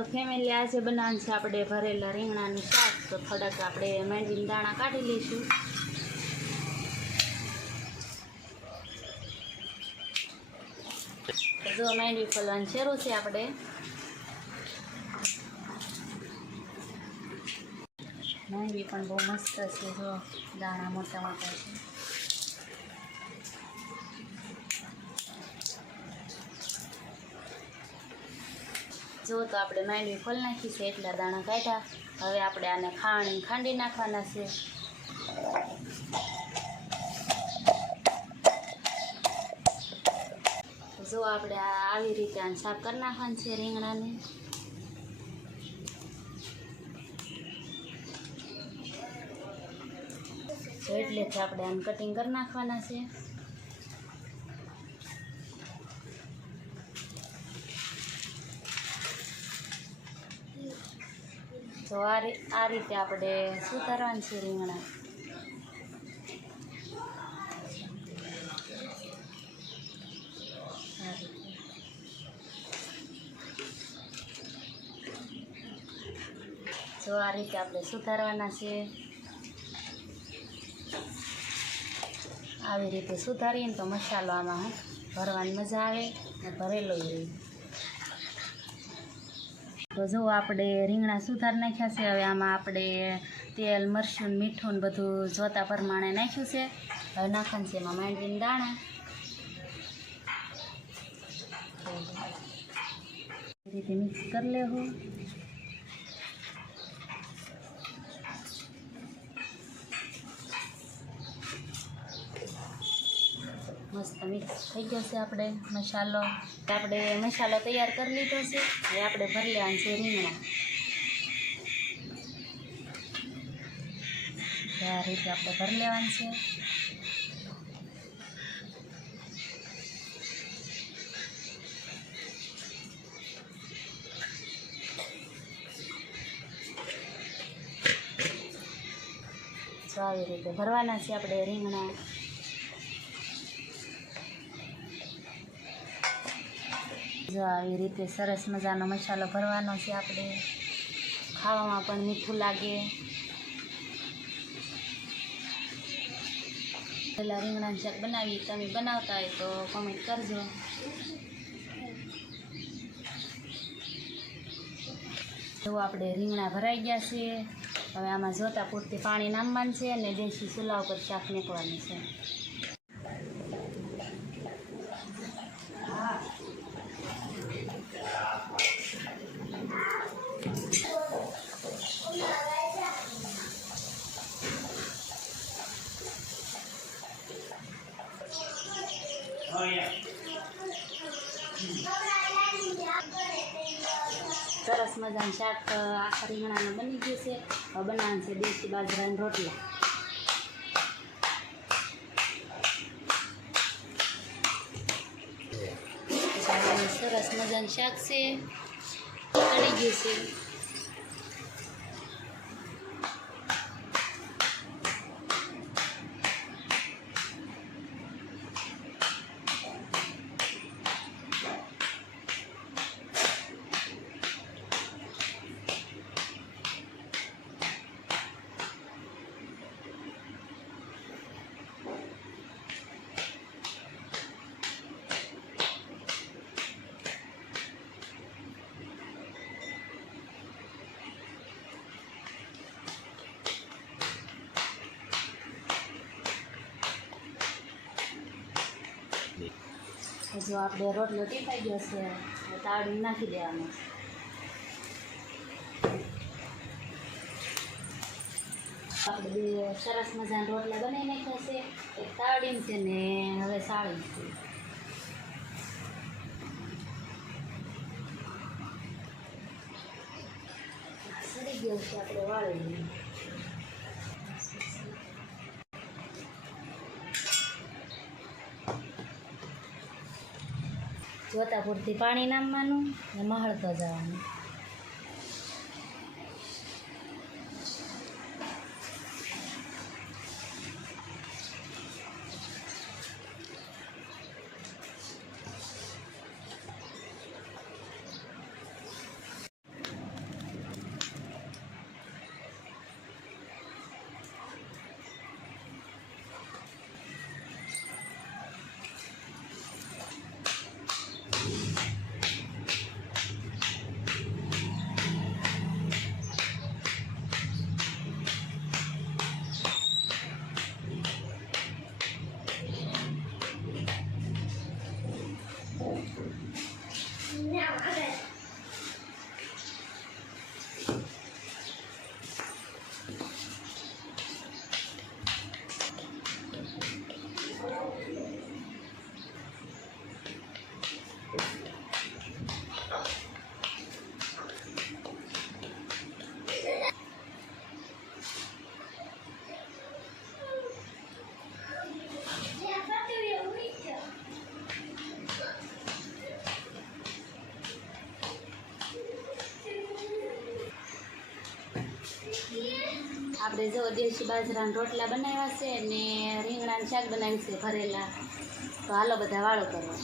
તો ફેમિલી આજે બનાવવાનું છે, આપણે ભરેલા રીંગણાનું શાક, તો થોડાક આપણે માંડવીના દાણા કાઢી લઈશું. જો માંડવી ફોલવાનું શરૂ છે આપણે. માંડવી પણ બહુ મસ્ત છે, જો દાણા મોટા મોટા છે. જો તો આપણે માંડવી ફોલ નાખી છે, એટલા દાણા કાઢ્યા. હવે આપણે આને ખાણી ખાંડી નાખવાના છે. જો આપણે આવી રીતે આને સાફ કરી નાખવાનું છે રીંગણાને. તો જ આપણે આને કટિંગ કરી નાખવાના છે. તો આ આ રીતે આપણે સુધારવાનું છે રીંગણા. જો આ રીતે આપણે સુધારવાના છે. આવી રીતે સુધારીએ તો મસાલો આમાં ભરવાની મજા આવે ને ભરેલો રહે તો જો આપણે રીંગણા સુધાર નાખ્યા છે, હવે આમાં આપણે તેલ, મરચું, મીઠું ને બધું જોતા પ્રમાણે નાખ્યું છે. હવે નાખવાનું છે એમાં માંડીને દાણા. રીતે મિક્સ કરી લેવું. મસ્ત મિક્સ થઈ ગયો છે આપણે મસાલો. આપણે મસાલો તૈયાર કરી લીધો છે. હવે આપણે ભરી લેવાનું છે રીંગણા. આ રીતે આપણે ભરી લેવાનું છે. આવી રીતે ભરવાના છે આપણે રીંગણા. જો આવી રીતે સરસ મજાનો મસાલો ભરવાનો છે આપણે. ખાવામાં પણ મીઠું લાગે. પહેલાં રીંગણાનું શાક બનાવી તમે બનાવતા હોય તો કોમેન્ટ કરજો. જો આપણે રીંગણા ભરાઈ ગયા છે. હવે આમાં જોતા પૂરતી પાણી નામવાનું છે અને દેશી ચૂલા ઉપર શાક નીકળવાનું છે. સરસ મજાનું શાક આખા રીંગણાનું બની ગયું છે. હવે બનાવવાનું છે દેશી બાજરાના રોટલા. સરસ મજાનું શાક છે. ચડી ગયું છે. હજુ આપણે રોટલો ટીપાઈ ગયો છે તો તાળું નાખી દેવાનું. આપણે બે સરસ મજાના રોટલા બનાવી નાખ્યા છે, એક તાળીમ છે ને હવે સાળી છે. સડી ગયો છે, આપણે વાળી જોતા પૂરતી પાણી નામવાનું ને મહળતો જવાનું. આપણે જો દેશી બાજરાના રોટલા બનાવ્યા છે ને રીંગણાનું શાક બનાવ્યું છે ભરેલા. તો હાલો બધા વાળો કરવા.